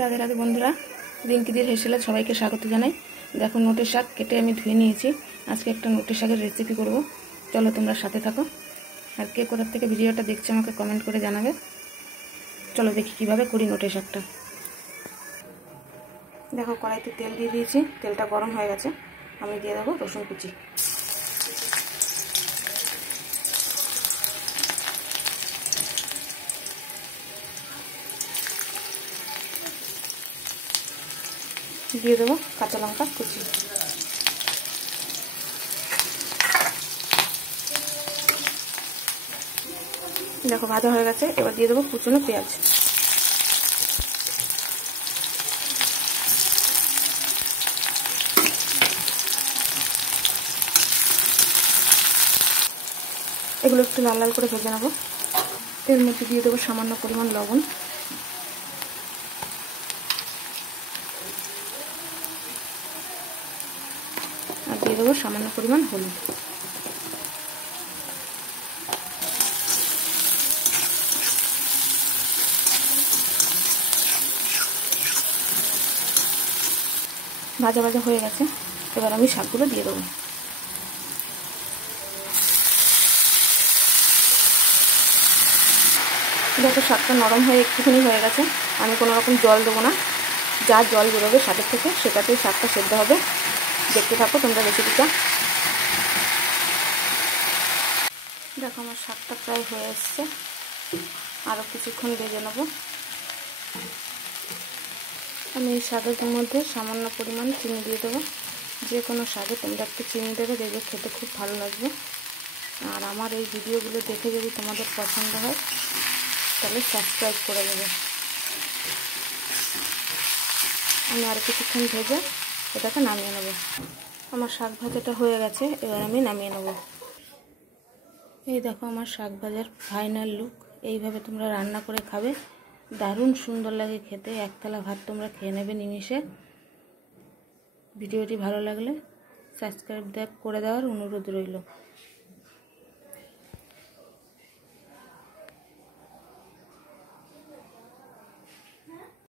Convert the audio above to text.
রাধে রাধে বন্ধুরা, রিঙ্কিদির হেসেলে সবাইকে স্বাগত জানাই। দেখো, নোটের শাক কেটে আমি ধুয়ে নিয়েছি। আজকে একটা নোটের শাকের রেসিপি করব। চলো তোমরা সাথে থাকো, আর কে কোথার থেকে ভিডিওটা দেখছে আমাকে কমেন্ট করে জানাবে। চলো দেখি কিভাবে করি নোটের শাকটা। দেখো, কড়াইতে তেল দিয়ে দিয়েছি, তেলটা গরম হয়ে গেছে। আমি দিয়ে দেবো রসুন কুচি। দিয়ে দেবো কাঁচা লঙ্কা কুচি। দেখো ভাজা হয়ে গেছে, এবার দিয়ে দেবো কুচনো পেঁয়াজ। এগুলো একটু লাল লাল করে ভেজে নেবো। এর মধ্যে দিয়ে দেবো সামান্য পরিমাণ লবণ, আর দিয়ে দেবো সামান্য পরিমাণ হলুদ। ভাজা ভাজা হয়ে গেছে, এবার আমি শাকগুলো দিয়ে দেবো। দেখো শাকটা নরম হয়ে একটুখানি হয়ে গেছে। আমি কোনো রকম জল দেবো না, যা জল বেরোবে শাকের থেকে সেটাতেই শাকটা সেদ্ধ হবে। দেখতে থাকো তোমরা রেসিপিটা। দেখো আমার শাকটা প্রায় হয়ে এসছে, আরও কিছুক্ষণ ভেজে নেব। আমি এই শাকের মধ্যে সামান্য পরিমাণ চিনি দিয়ে দেবো। যে কোনো শাকে তোমরা একটু চিনি দেবে, দেখবে খেতে খুব ভালো লাগবে। আর আমার এই ভিডিওগুলো দেখে যদি তোমাদের পছন্দ হয় তাহলে সাবস্ক্রাইব করে দেবে। আমি আর কিছুক্ষণ ভেজে এটাকে নামিয়ে নেব। আমার শাক ভাজাটা হয়ে গেছে, এবার আমি নামিয়ে নেব। এই দেখো আমার শাক ভাজার ফাইনাল লুক। এইভাবে তোমরা রান্না করে খাবে, দারুণ সুন্দর লাগে খেতে। এক থালা ভাত তোমরা খেয়ে নেবে নিমিষে। ভিডিওটি ভালো লাগলে সাবস্ক্রাইব করে দেওয়ার অনুরোধ রইল।